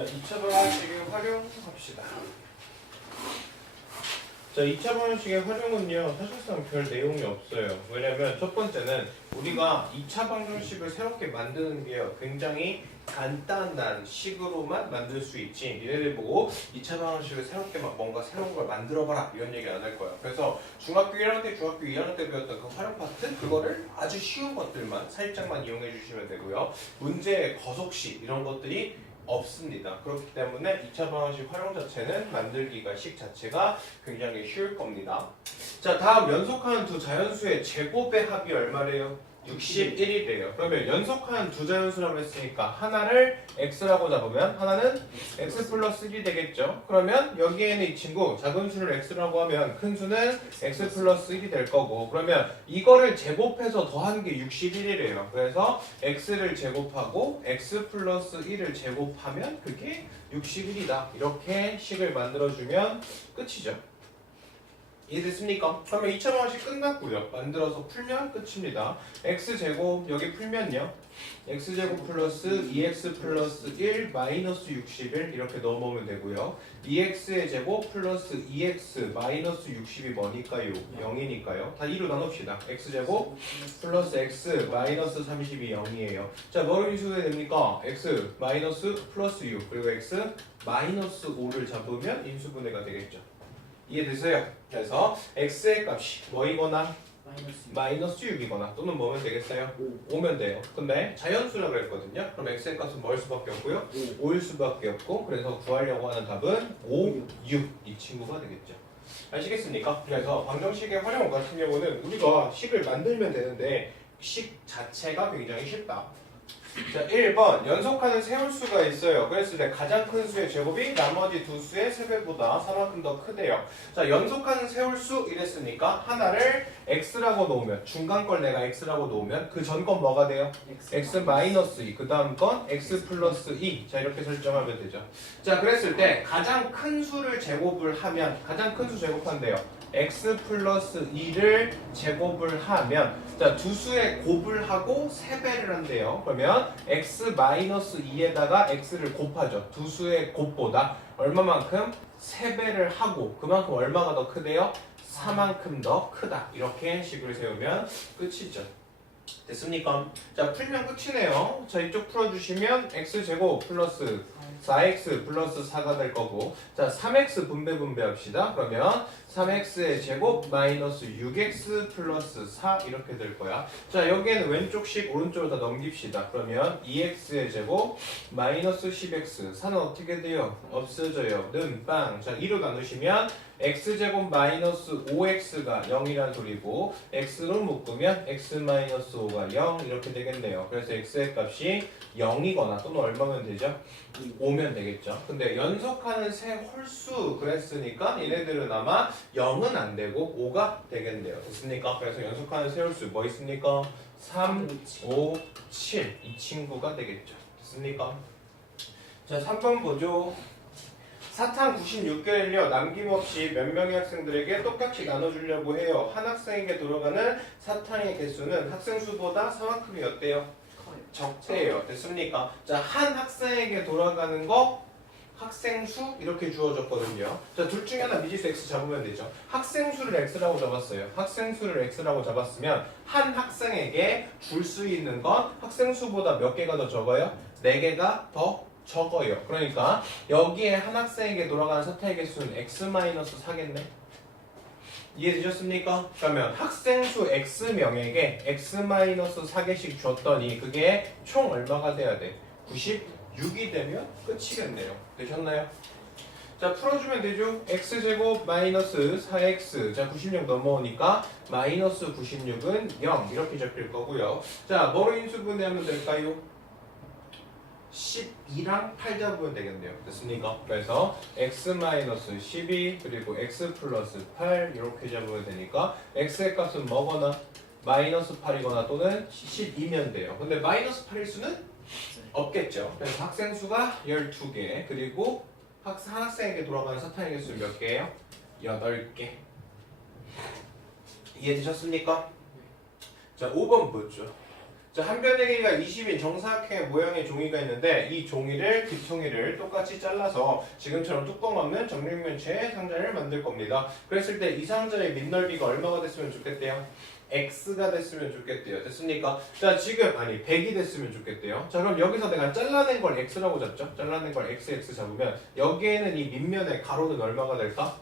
자, 2차 방정식의 활용합시다. 자, 2차 방정식의 활용은요, 사실상 별 내용이 없어요. 왜냐면 첫 번째는 우리가 2차 방정식을 새롭게 만드는 게요, 굉장히 간단한 식으로만 만들 수 있지. 얘네들 보고 2차 방정식을 새롭게 막 뭔가 새로운 걸 만들어봐라 이런 얘기 안 할 거야. 그래서 중학교 1학년 때, 중학교 2학년 때 배웠던 그 활용 파트, 그거를 아주 쉬운 것들만 살짝만 이용해 주시면 되고요. 문제 거속식 이런 것들이 없습니다. 그렇기 때문에 2차 방정식 활용 자체는 만들기가 식 자체가 굉장히 쉬울 겁니다. 자, 다음 연속하는 두 자연수의 제곱의 합이 얼마래요? 61이래요. 그러면 연속하는 두 자연수라고 했으니까 하나를 x라고 잡으면 하나는 x 플러스 1이 되겠죠. 그러면 여기에는 이 친구 작은 수를 x라고 하면 큰 수는 x 플러스 1이 될 거고, 그러면 이거를 제곱해서 더한 게 61이래요. 그래서 x를 제곱하고 x 플러스 1을 제곱하면 그게 61이다. 이렇게 식을 만들어주면 끝이죠. 이해됐습니까? 그러면 2차 방정식 끝났고요. 만들어서 풀면 끝입니다. x제곱 여기 풀면요, x제곱 플러스 2x 플러스 1 마이너스 61 이렇게 넣어놓으면 되고요. 2x의 제곱 플러스 2x 마이너스 60이 뭐니까요? 0이니까요. 다 2로 나눕시다. x제곱 플러스 x 마이너스 30이 0이에요. 자, 뭐를 인수해야 됩니까? x 마이너스 플러스 6 그리고 x 마이너스 5를 잡으면 인수분해가 되겠죠. 이해되세요? 그래서 x의 값이 뭐이거나 마이너스 6이거나 또는 뭐면 되겠어요? 5면 돼요. 근데 자연수라고 했거든요. 그럼 x의 값은 뭐일 수밖에 없고요? 5일 수밖에 없고, 그래서 구하려고 하는 답은 5, 6 이 친구가 되겠죠. 아시겠습니까? 그래서 방정식의 활용 같은 경우는 우리가 식을 만들면 되는데 식 자체가 굉장히 쉽다. 자, 1번 연속하는 세울수가 있어요. 그랬을 때 가장 큰 수의 제곱이 나머지 두 수의 3배보다 4만큼 더 크대요. 자, 연속하는 세울수 이랬으니까 하나를 x라고 놓으면, 중간 걸 내가 x라고 놓으면 그 전 건 뭐가 돼요? x 마이너스 2, 그 다음 건 x 플러스 2. 자, 이렇게 설정하면 되죠. 자, 그랬을 때 가장 큰 수를 제곱을 하면, 가장 큰 수 제곱한대요. x 플러스 2를 제곱을 하면, 자, 두 수의 곱을 하고 3배를 한대요. 그러면 x 마이너스 2에다가 x를 곱하죠. 두 수의 곱보다 얼마만큼? 3배를 하고 그만큼 얼마가 더 크대요? 4만큼 더 크다. 이렇게 식을 세우면 끝이죠. 됐습니까? 자, 풀면 끝이네요. 자, 이쪽 풀어주시면 x제곱 플러스 4x 플러스 4가 될 거고, 자, 3x 분배 합시다. 그러면 3x의 제곱 마이너스 6x 플러스 4 이렇게 될 거야. 자, 여기에는 왼쪽씩 오른쪽으로 다 넘깁시다. 그러면 2x의 제곱 마이너스 10x, 4는 어떻게 돼요? 없어져요. 는 빵. 자, 2로 나누시면 x제곱 마이너스 5x가 0이란 소리고, x로 묶으면 x 마이너스 5가 0 이렇게 되겠네요. 그래서 x의 값이 0이거나 또는 얼마면 되죠? 5면 되겠죠. 근데 연속하는 세 홀수 그랬으니까 얘네들은 아마 0은 안 되고 5가 되겠네요. 됐습니까? 그래서 연속하는 세 홀수 뭐 있습니까? 3, 5, 7 이 친구가 되겠죠. 됐습니까? 자, 3번 보죠. 사탕 96개를요 남김없이 몇 명의 학생들에게 똑같이 나눠주려고 해요. 한 학생에게 들어가는 사탕의 개수는 학생 수보다 4만큼이 어때요? 적대요. 됐습니까? 자, 한 학생에게 돌아가는 거 학생 수 이렇게 주어졌거든요. 자, 둘 중에 하나 미지수 x 잡으면 되죠. 학생 수를 x라고 잡았어요. 학생 수를 x라고 잡았으면 한 학생에게 줄 수 있는 건 학생 수보다 몇 개가 더 적어요? 4개가 더 적어요. 그러니까 여기에 한 학생에게 돌아가는 사탕의 개수는 x-4겠네. 이해되셨습니까? 그러면 학생수 x명에게 x-4개씩 줬더니 그게 총 얼마가 돼야 돼? 96이 되면 끝이겠네요. 되셨나요? 자, 풀어주면 되죠. x제곱 마이너스 4x, 자 96 넘어오니까 마이너스 96은 0 이렇게 적힐 거고요. 자, 뭐로 인수분해하면 될까요? 12랑 8 잡으면 되겠네요. 됐습니까? 그래서 x-12 그리고 x 플러스 8 이렇게 잡으면 되니까 x의 값은 뭐거나 마이너스 8이거나 또는 12면 돼요. 근데 마이너스 8일 수는 없겠죠. 그래서 학생 수가 12개 그리고 한 학생에게 돌아가는 사탕의 개수 몇 개예요? 8개. 이해되셨습니까? 자, 5번 보죠. 자, 한 변의 길이가 20인 정사각형의 모양의 종이가 있는데 이 종이를 뒷종이를 똑같이 잘라서 지금처럼 뚜껑 없는 정육면체의 상자를 만들 겁니다. 그랬을 때 이 상자의 밑넓이가 얼마가 됐으면 좋겠대요? x가 됐으면 좋겠대요. 됐습니까? 자, 지금 100이 됐으면 좋겠대요. 자, 그럼 여기서 내가 잘라낸 걸 x라고 잡죠? 잘라낸 걸 x 잡으면 여기에는 이 밑면의 가로는 얼마가 될까?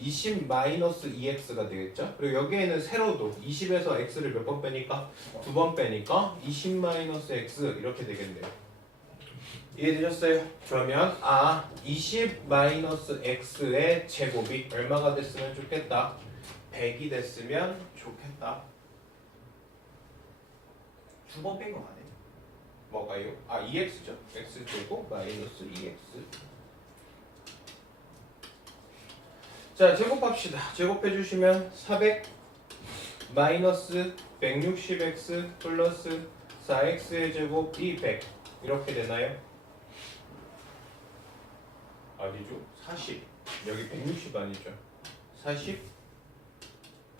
20-2x가 되겠죠? 그리고 여기에는 세로도 20에서 x를 몇 번 빼니까? 2번 빼니까 20-x 이렇게 되겠네요. 이해되셨어요? 그러면 20-x의 제곱이 얼마가 됐으면 좋겠다? 100이 됐으면 좋겠다. 2번 뺀 거 아니에요? 뭐가요? 2x죠. x제곱 마이너스 2x. 자, 제곱합시다. 제곱해주시면 400 마이너스 160x 플러스 4x의 제곱이 100 이렇게 되나요? 아니죠. 40. 여기 160 아니죠. 40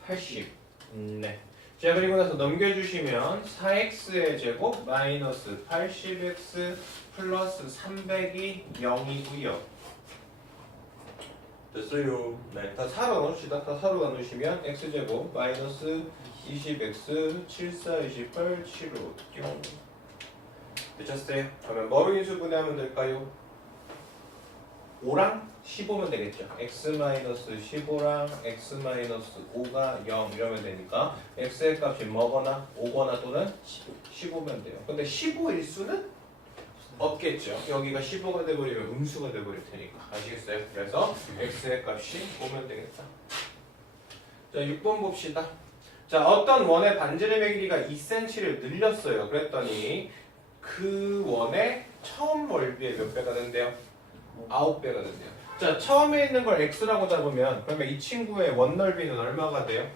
80. 네. 자, 그리고 나서 넘겨주시면 4x의 제곱 마이너스 80x 플러스 300이 0이고요. 됐어요. 네. 다 4로 나눕시다. 다 4로 나누시면 x제곱 마이너스 20x 74, 28, 7로 0. 되셨어요? 그러면 뭐로 인수분해하면 될까요? 5랑 15면 되겠죠. x-15랑 x-5가 0 이러면 되니까 x의 값이 뭐거나 5거나 또는 15면 돼요. 근데 15일 수는 없겠죠. 여기가 15가 돼버리면 음수가 돼버릴 테니까. 아시겠어요? 그래서 x의 값이 5면 되겠다. 자, 6번 봅시다. 자, 어떤 원의 반지름의 길이가 2cm를 늘렸어요. 그랬더니 그 원의 처음 넓이의 몇 배가 된대요? 9배가 된대요. 자, 처음에 있는 걸 x라고 잡으면 그러면 이 친구의 원 넓이는 얼마가 돼요?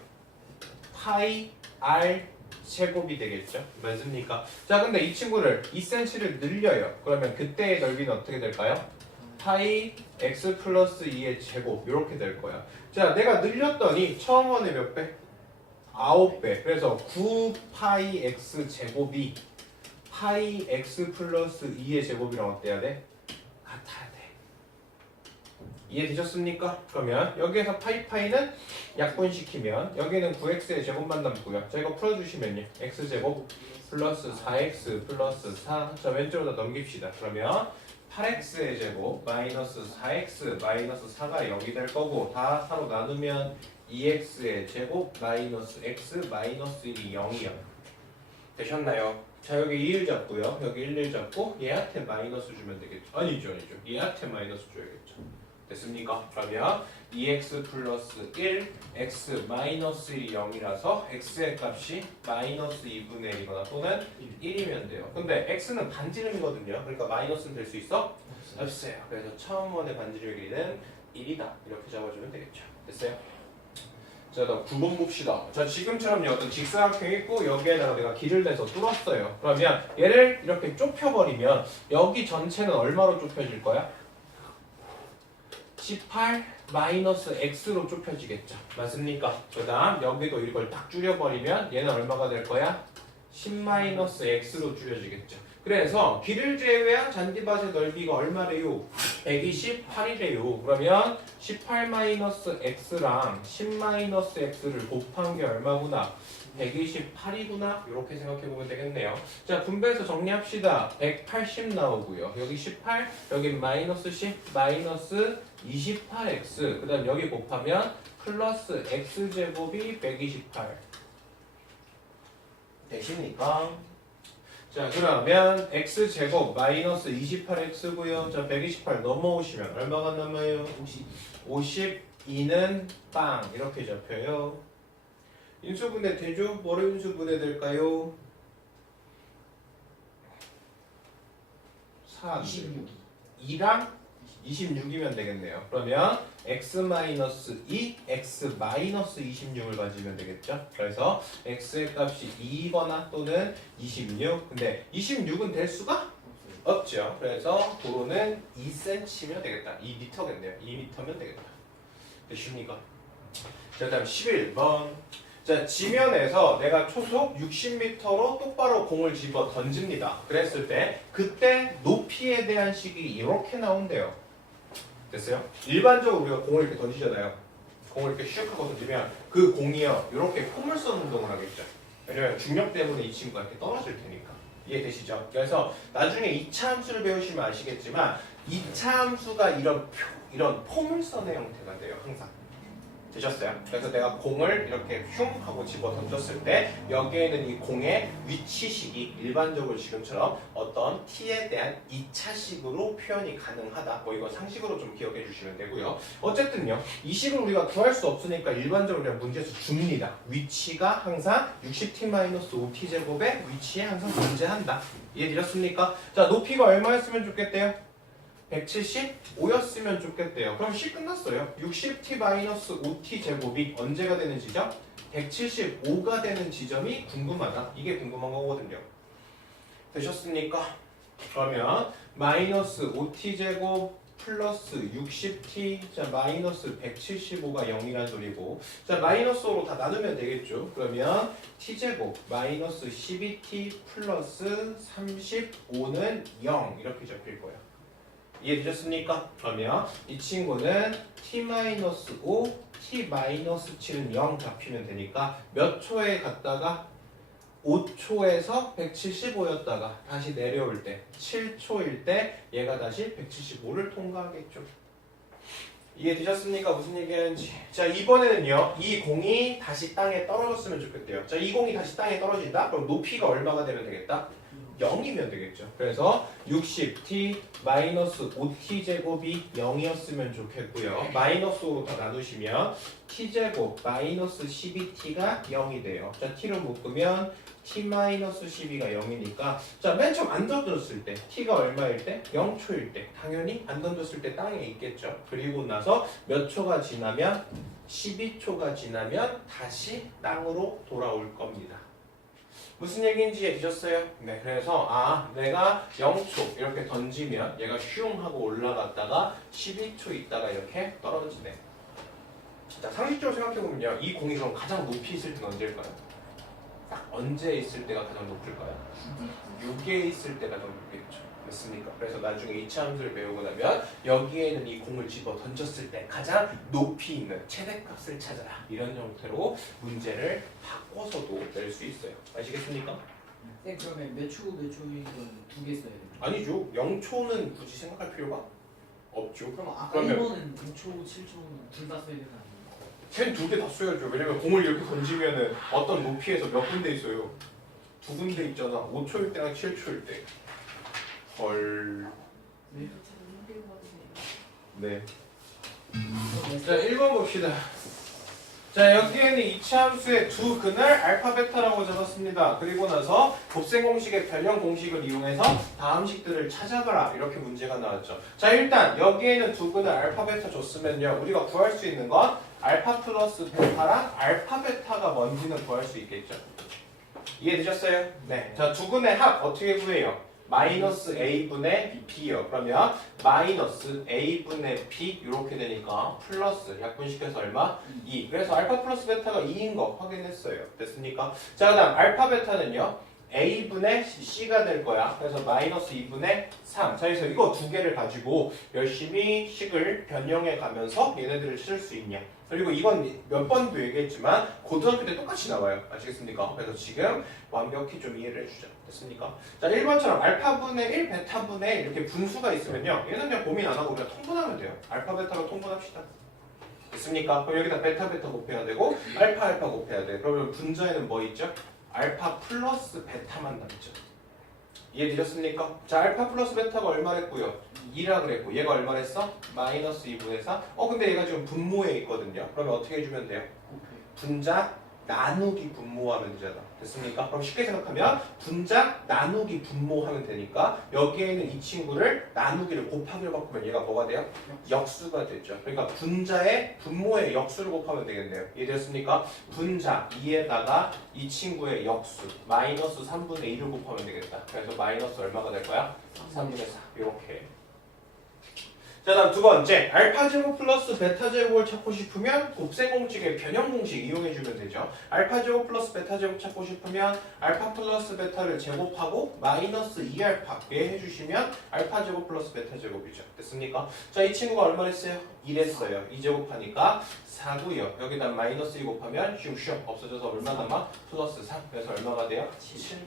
파이 r 제곱이 되겠죠? 맞습니까? 자, 근데 이 친구를 2cm를 늘려요. 그러면 그때의 넓이는 어떻게 될까요? 파이 x 플러스 2의 제곱 이렇게 될 거야. 자, 내가 늘렸더니 처음 원의 몇 배? 9배. 그래서 9파이 x 제곱이 파이 x 플러스 2의 제곱이랑 어때야 돼? 같아야 돼. 이해되셨습니까? 그러면 여기에서 파이는 약분시키면 여기는 9x의 제곱만 남고요. 자, 이거 풀어주시면요. x제곱 플러스 4x 플러스 4. 자, 왼쪽으로 다 넘깁시다. 그러면 8x의 제곱 마이너스 4x 마이너스 4가 0이 될 거고 다 4로 나누면 2x의 제곱 마이너스 x 마이너스 1이 0이요. 되셨나요? 자, 여기 2를 잡고요. 여기 1을 잡고 얘한테 마이너스 주면 되겠죠. 아니죠. 얘한테 마이너스 줘야겠죠. 됐습니까? 그러면 2x 플러스 1, x 마이너스 1이 0이라서 x의 값이 마이너스 2분의 1이거나 또는 1이면 돼요. 근데 x는 반지름이거든요. 그러니까 마이너스는 될 수 있어? 없어요. 그래서 처음 원의 반지름의 길이는 1이다. 이렇게 잡아주면 되겠죠. 됐어요? 자, 다음 9번 봅시다. 자, 지금처럼요. 어떤 직사각형이 있고 여기에다가 내가 길을 내서 뚫었어요. 그러면 얘를 이렇게 좁혀버리면 여기 전체는 얼마로 좁혀질 거야? 18 마이너스 x로 좁혀지겠죠. 맞습니까? 그 다음 여기도 이걸 딱 줄여버리면 얘는 얼마가 될 거야? 10 마이너스 x로 줄여지겠죠. 그래서 길을 제외한 잔디밭의 넓이가 얼마래요? 128이래요. 그러면 18 마이너스 x랑 10 마이너스 x를 곱한 게 얼마구나? 128이구나. 이렇게 생각해보면 되겠네요. 자, 분배해서 정리합시다. 180 나오고요. 여기 18, 여기 마이너스 10, 마이너스 28x. 그 다음 여기 곱하면 플러스 x제곱이 128. 되십니까? 자, 그러면 x제곱 마이너스 28x고요. 자, 128 넘어오시면 얼마가 남아요? 52는 빵 이렇게 잡혀요. 인수분해 되죠? 뭐로 인수분해 될까요? 4, 26. 2랑 26이면 되겠네요. 그러면 x-2, x-26을 가지면 되겠죠? 그래서 x의 값이 2거나 또는 26. 근데 26은 될 수가 없죠. 그래서 도로는 2cm면 되겠다. 2m겠네요. 2m면 되겠다. 되십니까? 자, 다음 11번. 자, 지면에서 내가 초속 60m로 똑바로 공을 집어 던집니다. 그랬을 때 그때 높이에 대한 식이 이렇게 나온대요. 됐어요? 일반적으로 우리가 공을 이렇게 던지잖아요. 공을 이렇게 슉 하고 던지면 그 공이요 이렇게 포물선 운동을 하겠죠. 왜냐면 중력 때문에 이 친구가 이렇게 떨어질 테니까. 이해되시죠? 그래서 나중에 2차 함수를 배우시면 아시겠지만 2차 함수가 이런 포물선의 형태가 돼요. 항상. 되셨어요? 그래서 내가 공을 이렇게 흉 하고 집어 던졌을 때 여기에는 이 공의 위치식이 일반적으로 지금처럼 어떤 t에 대한 2차식으로 표현이 가능하다. 뭐 이거 상식으로 좀 기억해 주시면 되고요. 어쨌든요. 이 식을 우리가 구할 수 없으니까 일반적으로 그냥 문제에서 줍니다. 위치가 항상 60t-5t 제곱의 위치에 항상 존재한다. 이해되셨습니까? 자, 높이가 얼마였으면 좋겠대요? 175였으면 좋겠대요. 그럼 C 끝났어요. 60t-5t 제곱이 언제가 되는 지점? 175가 되는 지점이 궁금하다. 이게 궁금한 거거든요. 되셨습니까? 그러면 마이너스 5t 제곱 플러스 60t 자 마이너스 175가 0이란 소리고 자 마이너스 5로 다 나누면 되겠죠. 그러면 t 제곱 마이너스 12t 플러스 35는 0 이렇게 접힐 거예요. 이해되셨습니까? 그러면 이 친구는 t-5, t-7은 0 잡히면 되니까 몇 초에 갔다가 5초에서 175였다가 다시 내려올 때 7초일 때 얘가 다시 175를 통과하겠죠. 이해되셨습니까? 무슨 얘기하는지. 자, 이번에는요. 이 공이 다시 땅에 떨어졌으면 좋겠대요. 자, 이 공이 다시 땅에 떨어진다? 그럼 높이가 얼마가 되면 되겠다? 0이면 되겠죠. 그래서 60t-5t 제곱이 0이었으면 좋겠고요. 마이너스 5로 다 나누시면 t 제곱 마이너스 12t가 0이 돼요. 자, t로 묶으면 t-12가 0이니까 자, 맨 처음 안 던졌을 때 t가 얼마일 때? 0초일 때 당연히 안 던졌을 때 땅에 있겠죠. 그리고 나서 몇 초가 지나면 12초가 지나면 다시 땅으로 돌아올 겁니다. 무슨 얘기인지 이해되셨어요? 네, 그래서 내가 0초 이렇게 던지면 얘가 슝 하고 올라갔다가 12초 있다가 이렇게 떨어지네. 자, 상식적으로 생각해보면요. 이 공이 그럼 가장 높이 있을 때는 언제일까요? 딱 언제 있을 때가 가장 높을까요? 6에 있을 때가 더 높겠죠. 됐습니까? 그래서 나중에 2차 함수를 배우고 나면 여기에는 이 공을 집어 던졌을 때 가장 높이 있는 최대값을 찾아라. 이런 형태로 문제를 바꿔서도 낼 수 있어요. 아시겠습니까? 네, 그러면 몇 초 이건 두 개 써야 돼요? 아니죠. 0초는 굳이 생각할 필요가 없죠. 그럼 아까 그러면 1번은 6초, 7초는 둘 다 써야 되는 거 아니에요? 쟤는 두 개 다 써야죠. 왜냐면 공을 이렇게 던지면은 어떤 높이에서 몇 군데 있어요? 두 군데 있잖아. 5초일 때랑 7초일 때. 헐. 네. 자, 1번 봅시다. 자, 여기에는 2차 함수의 두 근을 알파 베타라고 적었습니다. 그리고 나서 곱셈 공식의 변형 공식을 이용해서 다음식들을 찾아가라. 이렇게 문제가 나왔죠. 자, 일단 여기에는 두 근을 알파 베타 줬으면요. 우리가 구할 수 있는 건 알파 플러스 베타랑 알파 베타가 뭔지는 구할 수 있겠죠. 이해되셨어요? 네. 자, 두 근의 합 어떻게 구해요? 마이너스 a분의 b요. 그러면 마이너스 a분의 b 이렇게 되니까 플러스 약분시켜서 얼마? 2. 그래서 알파 플러스 베타가 2인 거 확인했어요. 됐습니까? 자, 그다음 알파 베타는요. a분의 c가 될 거야. 그래서 마이너스 2분의 3. 자, 그래서 이거 두 개를 가지고 열심히 식을 변형해 가면서 얘네들을 쓸 수 있냐. 그리고 이건 몇 번도 얘기했지만 고등학교 때 똑같이 나와요. 아시겠습니까? 그래서 지금 완벽히 좀 이해를 해주자. 됐습니까? 자, 1번처럼 알파분의 1, 베타분의 이렇게 분수가 있으면요. 얘는 그냥 고민 안 하고 우리가 통분하면 돼요. 알파, 베타로 통분합시다. 됐습니까? 그럼 여기다 베타, 베타 곱해야 되고 알파, 알파 곱해야 돼. 그러면 분자에는 뭐 있죠? 알파 플러스 베타만 남죠. 이해되셨습니까? 자, 알파 플러스 베타가 얼마랬고요? 2라 그랬고 얘가 얼마랬어? 마이너스 2분의 4. 근데 얘가 지금 분모에 있거든요. 그러면 어떻게 해주면 돼요? 분자 나누기 분모하면 되잖아. 됐습니까? 그럼 쉽게 생각하면 분자 나누기 분모하면 되니까 여기에는 이 친구를 나누기를 곱하기로 바꾸면 얘가 뭐가 돼요? 역수가 되죠. 그러니까 분자의 분모의 역수를 곱하면 되겠네요. 이해되셨습니까? 분자 2에다가 이 친구의 역수 마이너스 3분의 2를 곱하면 되겠다. 그래서 마이너스 얼마가 될 거야? 3분의 4 이렇게. 자, 다음 두 번째, 알파 제곱 플러스 베타 제곱을 찾고 싶으면 곱셈 공식의 변형 공식 이용해 주면 되죠. 알파 제곱 플러스 베타 제곱 찾고 싶으면 알파 플러스 베타를 제곱하고 마이너스 2알파 해 주시면 알파 제곱 플러스 베타 제곱이죠. 됐습니까? 자, 이 친구가 얼마 했어요? 1 했어요. 2 제곱하니까 4고요. 여기다 마이너스 2 곱하면 슝슝 없어져서 얼마 남아? 플러스 3. 그래서 얼마가 돼요? 7.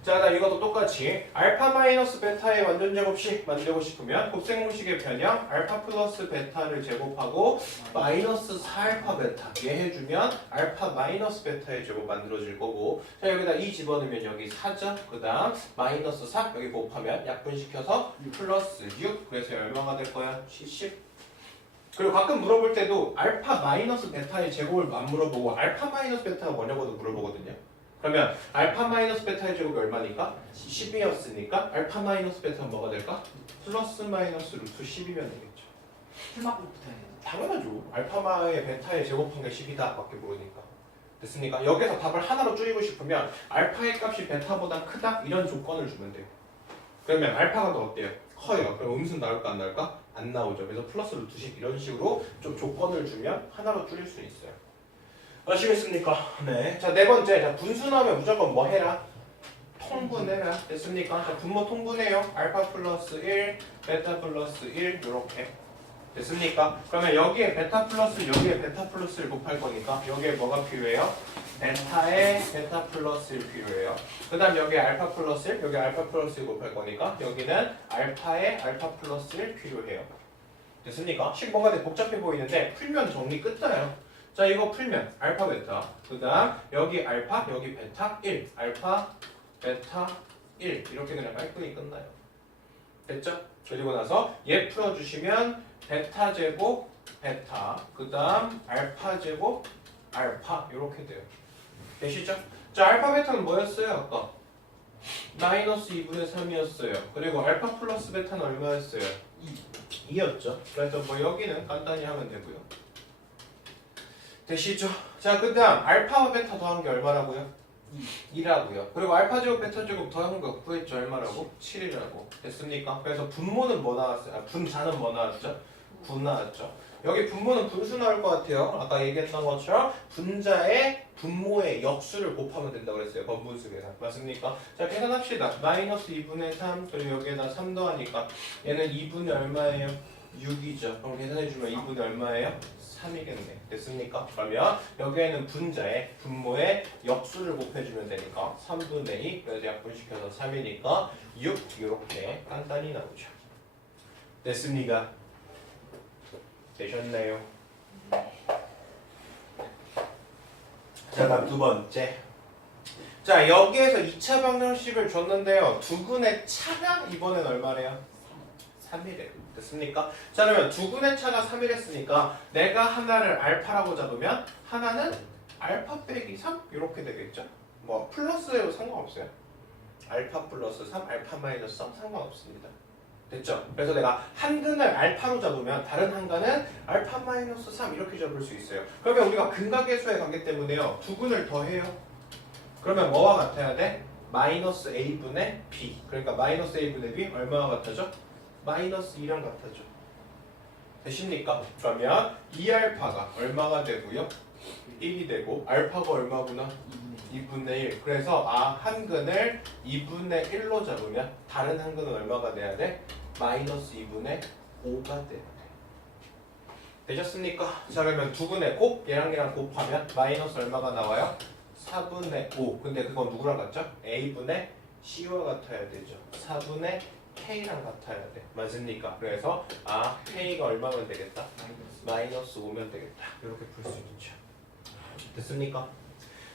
자, 그다음 이것도 똑같이 알파 마이너스 베타의 완전 제곱식 만들고 싶으면 곱셈 공식의 변형 알파 플러스 베타를 제곱하고 마이너스 4알파 베타 해주면 알파 마이너스 베타의 제곱 만들어질 거고, 자 여기다 2 집어넣으면 여기 4죠. 그다음 마이너스 4 여기 곱하면 약분시켜서 플러스 6. 그래서 얼마가 될 거야? 70. 그리고 가끔 물어볼 때도 알파 마이너스 베타의 제곱을 안 물어보고 알파 마이너스 베타가 뭐냐고도 물어보거든요. 그러면 알파 마이너스 베타의 제곱이 얼마니까? 10이었으니까 알파 마이너스 베타는 뭐가 될까? 플러스 마이너스 루트 10이면 되겠죠. 풀막부터 해야 돼. 당연하죠. 알파마의 베타의 제곱한 게 10이다 밖에 모르니까. 됐습니까? 여기서 답을 하나로 줄이고 싶으면 알파의 값이 베타보다 크다? 이런 조건을 주면 돼요. 그러면 알파가 더 어때요? 커요. 그럼 음수는 나올까 안 나올까? 안 나오죠. 그래서 플러스 루트 10 이런 식으로 좀 조건을 주면 하나로 줄일 수 있어요. 아시겠습니까? 네. 자, 네 번째. 자, 분수 나오면 무조건 뭐 해라? 통분해라. 됐습니까? 자, 분모 통분해요. 알파 플러스 1, 베타 플러스 1 이렇게. 됐습니까? 그러면 여기에 베타 플러스 여기에 베타 플러스를 곱할 거니까 여기에 뭐가 필요해요? 베타에 베타 플러스 1 필요해요. 그 다음 여기에 알파 플러스 1, 여기 알파 플러스 1 곱할 거니까 여기는 알파에 알파 플러스 1 필요해요. 됐습니까? 식 뭔가 되게 복잡해 보이는데 풀면 정리 끝나요. 자, 이거 풀면 알파 베타, 그 다음 여기 알파, 여기 베타 1, 알파 베타 1 이렇게 그냥 깔끔히 끝나요. 됐죠? 그리고 나서 얘 풀어주시면 베타 제곱 베타, 그 다음 알파 제곱 알파 이렇게 돼요. 되시죠? 자, 알파 베타는 뭐였어요 아까? 마이너스 2분의 3이었어요. 그리고 알파 플러스 베타는 얼마였어요? 2였죠. 그래서 뭐 여기는 간단히 하면 되고요. 되시죠? 자, 그 다음 알파와 베타 더한 게 얼마라고요? 2라고요. 그리고 알파 제곱 베타 제곱 더한 거 구했죠. 얼마라고? 7이라고. 됐습니까? 그래서 분모는 뭐 나왔어요? 아, 분자는 뭐 나왔죠? 9 나왔죠. 여기 분모는 분수 나올 것 같아요. 아까 얘기했던 것처럼 분자의 분모의 역수를 곱하면 된다고 그랬어요. 번분수 계산. 맞습니까? 자, 계산합시다. 마이너스 2분의 3 그리고 여기에다 3 더하니까 얘는 2분의 얼마예요? 6이죠. 그럼 계산해주면 2분의 얼마예요? 3이겠네. 됐습니까? 그러면 여기에는 분자의 분모의 역수를 곱해주면 되니까 3분의 2 그래서 약분시켜서 3이니까 6 이렇게 간단히 나오죠. 됐습니까? 되셨나요? 자, 다음 두 번째. 자, 여기에서 2차 방정식을 줬는데요. 두근의 차가 이번엔 얼마래요? 3이래요. 됐습니까? 자, 그러면 두근의 차가 3일 했으니까 내가 하나를 알파라고 잡으면 하나는 알파 빼기 3 이렇게 되겠죠? 뭐 플러스에도 상관없어요. 알파 플러스 3, 알파 마이너스 3 상관없습니다. 됐죠? 그래서 내가 한 근을 알파로 잡으면 다른 한 근은 알파 마이너스 3 이렇게 잡을 수 있어요. 그러면 우리가 근각계수의 관계 때문에요. 두 근을 더해요. 그러면 뭐와 같아야 돼? 마이너스 a분의 b. 그러니까 마이너스 a분의 b 얼마와 같아져? 마이너스 2랑 같아져. 되십니까? 그러면 2알파가 얼마가 되고요? 1이 되고 알파가 얼마구나? 2분의 1. 그래서 한 근을 2분의 1로 잡으면 다른 한 근은 얼마가 돼야 돼? 마이너스 2분의 5가 돼야 돼. 되셨습니까? 자, 그러면 두 근에 곱 얘랑 곱하면 마이너스 얼마가 나와요? 4분의 5. 근데 그건 누구랑 같죠? a분의 c와 같아야 되죠. 4분의 k랑 같아야 돼. 맞습니까? 그래서 k가 얼마면 되겠다? 마이너스 5면 되겠다. 이렇게 풀 수 있죠. 됐습니까?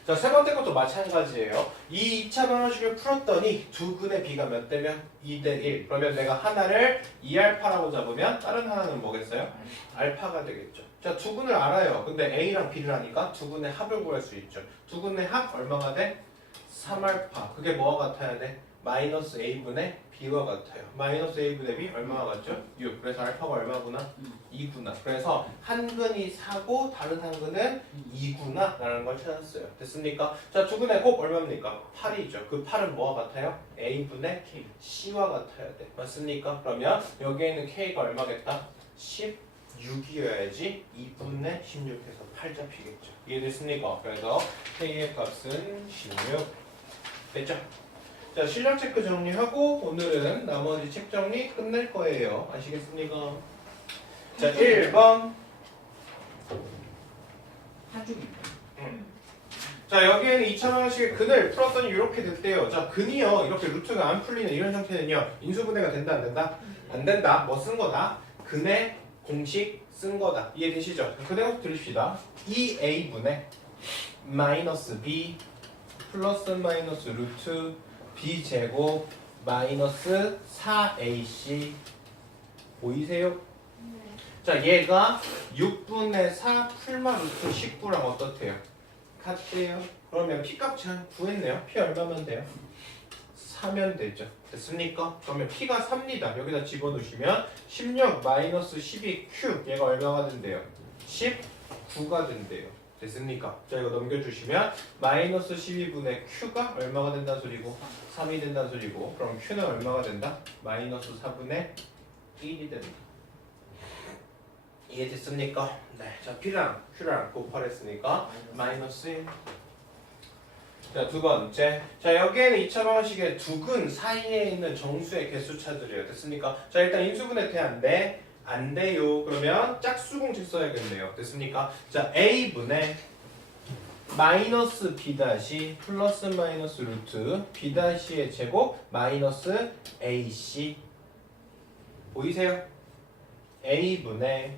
자, 세 번째 것도 마찬가지예요. 이 2차 방정식을 풀었더니 두 근의 b가 몇 대면? 2대 1. 그러면 내가 하나를 2알파라고 잡으면 다른 하나는 뭐겠어요? 알파가 되겠죠. 자, 두 근을 알아요. 근데 a랑 b를 하니까 두 근의 합을 구할 수 있죠. 두 근의 합 얼마가 돼? 3알파. 그게 뭐와 같아야 돼? 마이너스 a분의 b와 같아요. 마이너스 a분의 b 얼마가 같죠? 6. 그래서 알파가 얼마구나? 2구나. 그래서 한 근이 4고 다른 한 근은 2구나 라는 걸 찾았어요. 됐습니까? 자, 두 근의 곱 얼마입니까? 8이죠. 그 8은 뭐와 같아요? a분의 K. c와 같아야 돼. 맞습니까? 그러면 여기에 있는 k가 얼마겠다? 16이어야지 2분의 16해서 8 잡히겠죠. 이해됐습니까? 그래서 k의 값은 16. 됐죠? 자, 실력 체크 정리하고 오늘은 나머지 책 정리 끝낼 거예요. 아시겠습니까? 자, 1번. 한 줄이. 자, 여기에는 2차 방식의 근을 풀었더니 이렇게 됐대요. 자, 근이요. 이렇게 루트가 안 풀리는 이런 형태는요. 인수분해가 된다, 안 된다? 안 된다. 뭐 쓴 거다? 근의 공식 쓴 거다. 이해되시죠? 근의 공식 들읍시다. 2a분의 마이너스 b 플러스 마이너스 루트 b 제곱 마이너스 4ac 보이세요? 자, 얘가 6분의 4 풀마 루트 19랑 어떻대요? 같대요. 그러면 p값 한 구했네요. p 얼마면 돼요? 4면 되죠. 됐습니까? 그러면 p가 3입니다. 여기다 집어넣으시면 16 마이너스 12q 얘가 얼마가 된대요? 19가 된대요. 됐습니까? 자, 이거 넘겨주시면 마이너스 12분의 q가 얼마가 된다는 소리고 3이 된다는 소리고 그럼 q는 얼마가 된다? 마이너스 4분의 1이 된다. 이해됐습니까? 네. 자, p랑 q랑 곱하랬으니까 마이너스 1. 자, 두 번째. 자, 여기에는 2차 방식의 두 근 사이에 있는 정수의 개수 찾으래요. 됐습니까? 자, 일단 인수분해 돼? 안 돼? 안 돼요. 그러면 짝수공식 써야겠네요. 됐습니까? 자, a분의 마이너스 b 다시 플러스 마이너스 루트 b 다시의 제곱 마이너스 ac 보이세요? a분의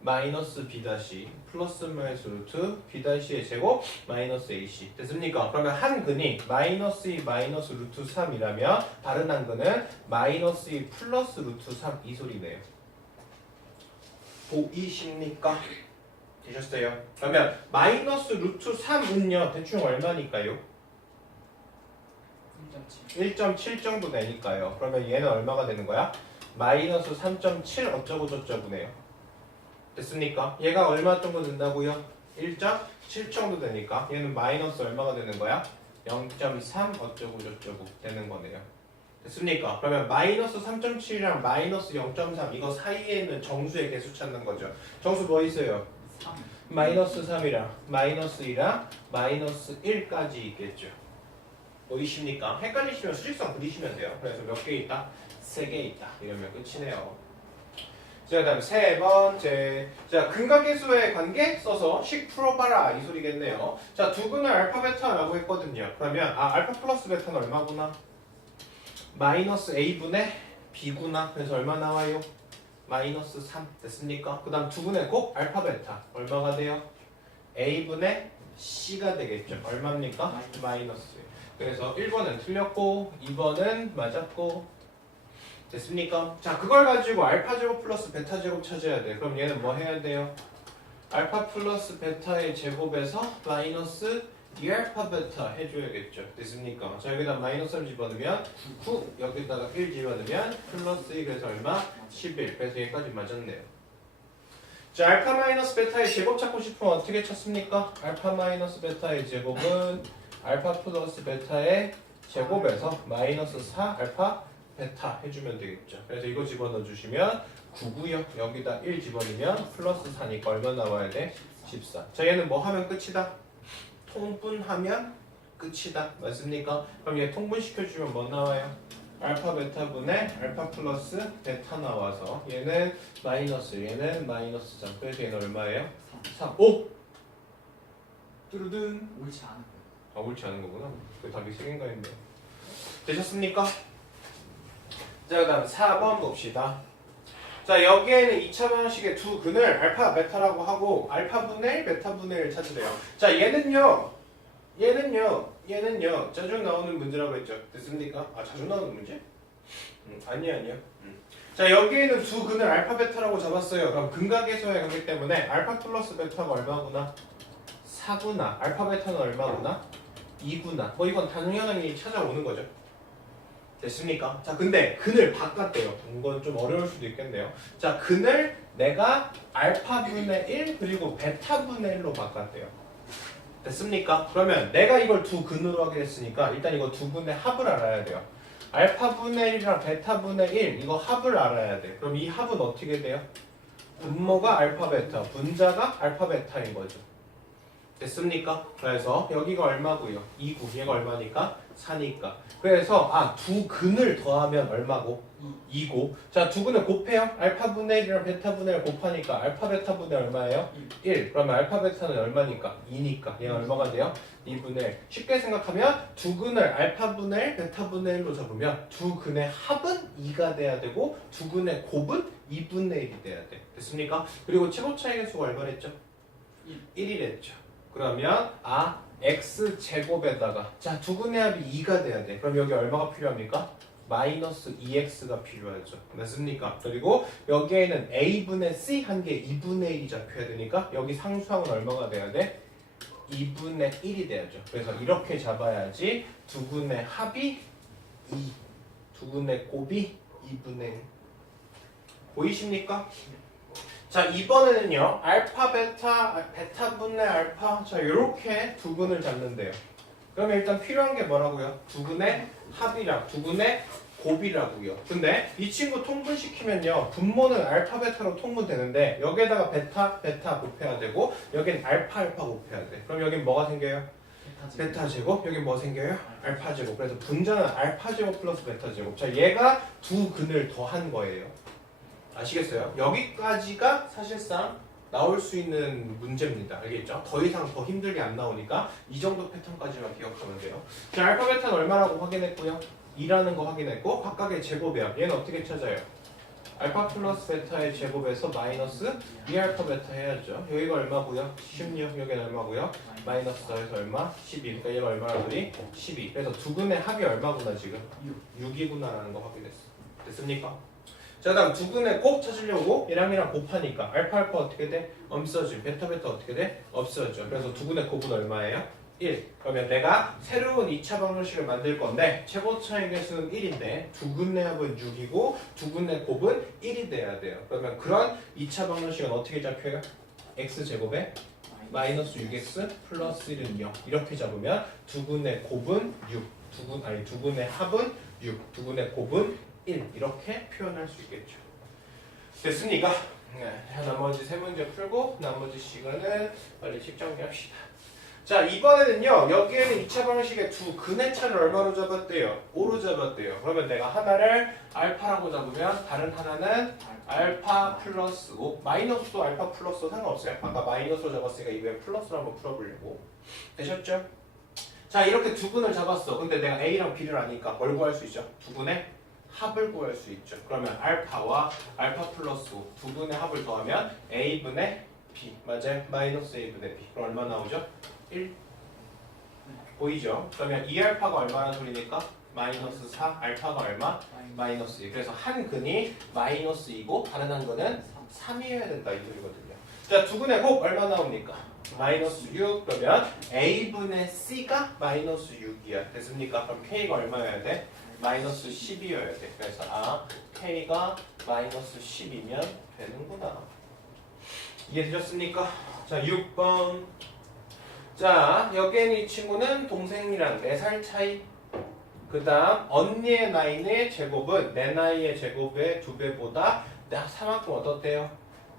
마이너스 b 다시 플러스 마이너스 루트 b 다시의 제곱 마이너스 ac 됐습니까? 그러면 한 근이 마이너스 2 마이너스 루트 3이라면 다른 한 근은 마이너스 2 플러스 루트 3 이 소리네요. 보이십니까? 되셨어요? 그러면 마이너스 루트 3은요 대충 얼마니까요? 1.7 정도 되니까요. 그러면 얘는 얼마가 되는 거야? 마이너스 3.7 어쩌고 저쩌고네요. 됐습니까? 얘가 얼마 정도 된다고요? 1.7 정도 되니까 얘는 마이너스 얼마가 되는 거야? 0.3 어쩌고 저쩌고 되는 거네요. 됐습니까? 그러면 마이너스 3.7이랑 마이너스 0.3 이거 사이에 있는 정수의 개수 찾는 거죠. 정수 뭐 있어요? 3. 마이너스 3이랑 마이너스 2랑 마이너스 1까지 있겠죠. 보이십니까? 헷갈리시면 수직선 그리시면 돼요. 그래서 몇 개 있다? 3개 있다. 이러면 끝이네요. 자, 다음 세 번째. 자, 근각계수의 관계 써서 식 풀어봐라 이 소리겠네요. 자, 두 근을 알파 베타라고 했거든요. 그러면 알파 플러스 베타는 얼마구나? 마이너스 a분의 b구나. 그래서 얼마 나와요? 마이너스 3 됐습니까? 그 다음 두 근의 곱 알파 베타 얼마가 돼요? a분의 c가 되겠죠. 얼마입니까? 마이너스. 그래서 1번은 틀렸고 2번은 맞았고 됐습니까? 자, 그걸 가지고 알파 제곱 플러스 베타 제곱 찾아야 돼. 그럼 얘는 뭐 해야 돼요? 알파 플러스 베타의 제곱에서 마이너스 2알파 베타 해줘야겠죠. 됐습니까? 자, 여기다 마이너스 3 집어넣으면 9, 여기다가 1 집어넣으면 플러스 2 그래서 얼마? 11. 그래서 얘까지 맞았네요. 자, 알파 마이너스 베타의 제곱 찾고 싶으면 어떻게 찾습니까? 알파 마이너스 베타의 제곱은 알파 플러스 베타의 제곱에서 마이너스 4 알파 베타 해주면 되겠죠. 그래서 이거 집어넣어 주시면 9구요. 여기다 1 집어넣으면 플러스 4니까 얼마 나와야 돼? 14. 자, 얘는 뭐 하면 끝이다? 통분하면 끝이다. 맞습니까? 그럼 얘 통분시켜주면 뭐 나와요? 알파 베타분의 알파 플러스 베타 나와서 얘는 마이너스, 얘는 마이너스 3. 그래서 얘는 얼마예요? 3. 오! 뚜루든. 옳지 않은 거. 옳지 않은 거구나. 그 답이 3개인가 했네요. 되셨습니까? 자, 그 다음 4번 봅시다. 자, 여기에는 2차 방식의 두 근을 알파, 베타라고 하고 알파분의 베타분의 1 찾으래요. 자, 얘는요 자주 나오는 문제라고 했죠. 됐습니까? 자주 나오는 문제? 아니요. 자, 여기에는 두 근을 알파, 베타라고 잡았어요. 그럼 근각계수의 관계 때문에 알파 플러스 베타가 얼마구나? 4구나. 알파, 베타는 얼마구나? 2구나. 뭐 이건 당연히 찾아오는 거죠. 됐습니까? 자, 근데 근을 바꿨대요. 이건 좀 어려울 수도 있겠네요. 자, 근을 내가 알파분의 1 그리고 베타분의 1로 바꿨대요. 됐습니까? 그러면 내가 이걸 두 근으로 하게 됐으니까 일단 이거 두 근의 합을 알아야 돼요. 알파분의 1이랑 베타분의 1 이거 합을 알아야 돼. 그럼 이 합은 어떻게 돼요? 분모가 알파 베타, 분자가 알파 베타인 거죠. 됐습니까? 그래서 여기가 얼마고요? 2구, 얘가 얼마니까? 4니까. 그래서 두 근을 더하면 얼마고? 2고. 자, 두 근을 곱해요. 알파분의 1이랑 베타분의 1 곱하니까 알파 베타분의 얼마예요? 1. 그러면 알파 베타는 얼마니까? 2니까. 얘가 얼마가 돼요? 2분의 1. 쉽게 생각하면 두 근을 알파분의 1, 베타분의 1로 잡으면 두 근의 합은 2가 돼야 되고 두 근의 곱은 2분의 1이 돼야 돼. 됐습니까? 그리고 최고 차이 계수가 얼마랬죠? 1이랬죠. 그러면 x제곱에다가 자, 두 근의 합이 2가 돼야 돼. 그럼 여기 얼마가 필요합니까? 마이너스 2x가 필요하죠. 맞습니까? 그리고 여기에는 a분의 c 한 개 2분의 1이 잡혀야 되니까 여기 상수항은 얼마가 돼야 돼? 2분의 1이 돼야죠. 그래서 이렇게 잡아야지 두 근의 합이 2, 두 근의 곱이 2분의 1. 보이십니까? 자, 이번에는요 알파 베타 베타분의 알파 자 이렇게 두 근을 잡는데요. 그러면 일단 필요한 게 뭐라고요? 두 근의 합이랑 두 근의 곱이라고요. 근데 이 친구 통분시키면요 분모는 알파 베타로 통분되는데 여기에다가 베타 베타 곱해야 되고 여긴 알파 알파 곱해야 돼. 그럼 여긴 뭐가 생겨요? 베타 제곱. 여긴 뭐 생겨요? 알파 제곱. 그래서 분자는 알파 제곱 플러스 베타 제곱. 자, 얘가 두 근을 더한 거예요. 아시겠어요? 여기까지가 사실상 나올 수 있는 문제입니다. 알겠죠? 더 이상 더 힘들게 안 나오니까 이 정도 패턴까지만 기억하면 돼요. 자, 알파 베타는 얼마라고 확인했고요. 2라는 거 확인했고 각각의 제곱이야. 얘는 어떻게 찾아요? 알파 플러스 베타의 제곱에서 마이너스 2알파 베타 해야죠. 여기가 얼마고요? 16. 여기는 얼마고요? 마이너스 4에서 얼마? 12. 그러니까 얘가 얼마라더니? 12. 그래서 두 근의 합이 얼마구나 지금? 6이구나라는 거 확인했어. 됐습니까? 자, 다음 두 근의 곱 찾으려고 얘랑 곱하니까 알파 알파 어떻게 돼? 없어져. 베타 베타 어떻게 돼? 없어져. 그래서 두 근의 곱은 얼마예요? 1. 그러면 내가 새로운 2차 방정식을 만들 건데 최고 차이 계수는 1인데 두 근의 합은 6이고 두 근의 곱은 1이 돼야 돼요. 그러면 그런 2차 방정식은 어떻게 잡혀요? x제곱에 마이너스 6x 플러스 1은 0 이렇게 잡으면 두 근의 곱은 6 두 근의 합은 6 두 근의 곱은 1 이렇게 표현할 수 있겠죠. 됐습니까? 네, 나머지 세 문제 풀고 나머지 시간은 빨리 식 정리합시다. 자, 이번에는요 여기에는 2차 방식의 두 근의 차를 얼마로 잡았대요? 5로 잡았대요. 그러면 내가 하나를 알파라고 잡으면 다른 하나는 알파 플러스 5 마이너스도 알파 플러스 상관없어요. 아까 마이너스로 잡았으니까 이번엔 플러스로 한번 풀어보려고. 되셨죠? 자, 이렇게 두 근을 잡았어. 근데 내가 A랑 B를 아니까 뭘 구할 수 있죠? 두 근의 합을 구할 수 있죠. 그러면 알파와 알파 플러스 5 두 근의 합을 더하면 A분의 B 맞아요? 마이너스 A분의 B 그럼 얼마 나오죠? 1 보이죠? 그러면 2알파가 얼마나 소리니까? 마이너스 4 알파가 얼마? 마이너스 2 그래서 한 근이 마이너스 2고 다른 한 근은 3이어야 된다 이 소리거든요. 자, 두 근의 곱 얼마 나옵니까? 마이너스 6 그러면 A분의 C가 마이너스 6이야. 됐습니까? 그럼 K가 얼마여야 돼? 마이너스 10이어야 돼. 그래서 K가 마이너스 10이면 되는구나. 이해되셨습니까? 자, 6번. 자, 여기에는 이 친구는 동생이랑 4살 차이. 그 다음 언니의 나이의 제곱은 내 나이의 제곱의 2배보다 3만큼 어떻대요?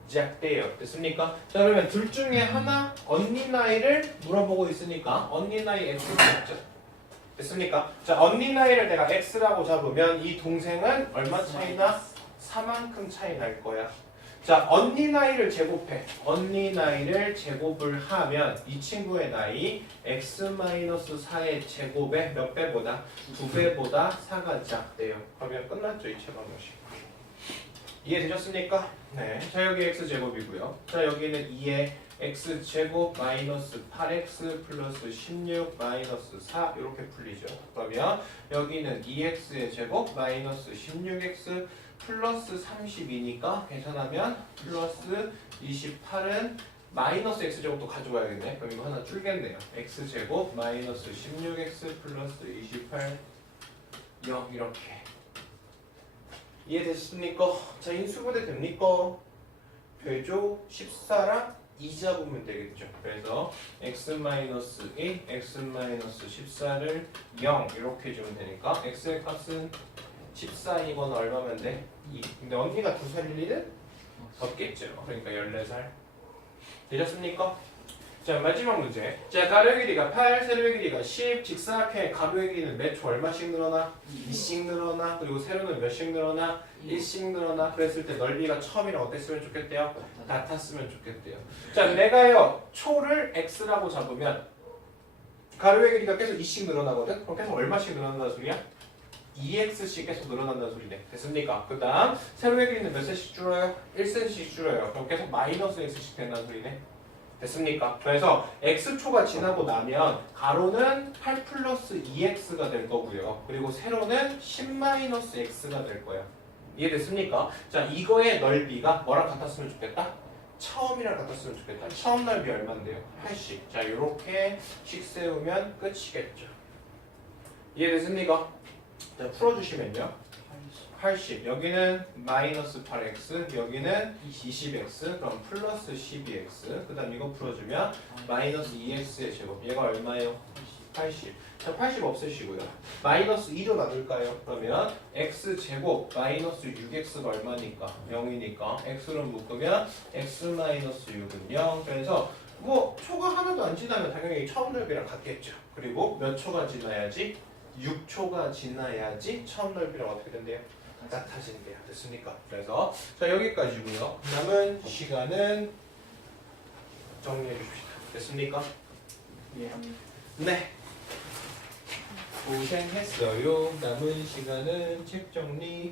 작대요. 됐습니까? 자, 그러면 둘 중에 하나 언니 나이를 물어보고 있으니까 언니 나이 X를 잡죠. 됐습니까? 자, 언니 나이를 내가 X라고 잡으면 이 동생은 얼마 차이나? 4만큼 차이 날 거야. 자, 언니 나이를 제곱해. 언니 나이를 제곱을 하면 이 친구의 나이 X-4의 제곱의 몇 배보다? 2배보다 4가 작대요. 그러면 끝났죠, 이 제방정식. 이해되셨습니까? 네. 자, 여기 X제곱이고요. 자, 여기는 2의 X제곱 마이너스 8X 플러스 16 마이너스 4 이렇게 풀리죠. 그러면 여기는 2X의 제곱 마이너스 16X 플러스 32니까 계산하면 플러스 28은 마이너스 X제곱도 가져와야겠네. 그럼 이거 하나 줄겠네요. X제곱 마이너스 16X 플러스 28 0 이렇게 이해됐습니까? 자 인수분해 됩니까? 되죠? 14랑 2 잡으면 되겠죠. 그래서 x-1, x-14를 0 이렇게 주면 되니까 x의 값은 14이건 얼마면 돼? 2. 근데 언니가 2살 일리는 없겠죠. 그러니까 14살. 되셨습니까? 자 마지막 문제. 자 가로의 길이가 8, 세로의 길이가 10, 직사각형의 가로의 길이는 몇 초 얼마씩 늘어나? 2씩 늘어나. 그리고 세로는 몇씩 늘어나? 1씩 늘어나. 그랬을 때 넓이가 처음이랑 어땠으면 좋겠대요? 같았으면 좋겠대요. 자 내가요 초를 x라고 잡으면 가로의 길이가 계속 2씩 늘어나거든? 그럼 계속 얼마씩 늘어난다는 소리야? 2x씩 계속 늘어난다는 소리네. 됐습니까? 그 다음 세로의 길이는 몇 cm씩 줄어요? 1cm씩 줄어요. 그럼 계속 마이너스 x씩 된다는 소리네. 됐습니까? 그래서 x초가 지나고 나면 가로는 8 플러스 2x가 될 거고요. 그리고 세로는 10 마이너스 x가 될 거야. 이해됐습니까? 자 이거의 넓이가 뭐랑 같았으면 좋겠다? 처음이랑 같았으면 좋겠다. 처음 넓이 얼마인데요? 80. 자 요렇게 식 세우면 끝이겠죠. 이해됐습니까? 자 풀어주시면요. 80 여기는 마이너스 8x 여기는 20x 그럼 플러스 12x 그 다음 이거 풀어주면 마이너스 2x의 제곱 얘가 얼마예요? 80 자 80 없애시고요 마이너스 2로 나눌까요? 그러면 x제곱 마이너스 6x가 얼마니까? 0이니까 x로 묶으면 x 마이너스 6은 0 그래서 뭐 초가 하나도 안 지나면 당연히 처음 넓이랑 같겠죠 그리고 몇 초가 지나야지? 6초가 지나야지 처음 넓이랑 어떻게 된대요? 같아진대요. 됐습니까? 그래서 자 여기까지고요. 남은 시간은 정리해 줍시다. 됐습니까? 예. 네. 고생했어요. 남은 시간은 책 정리.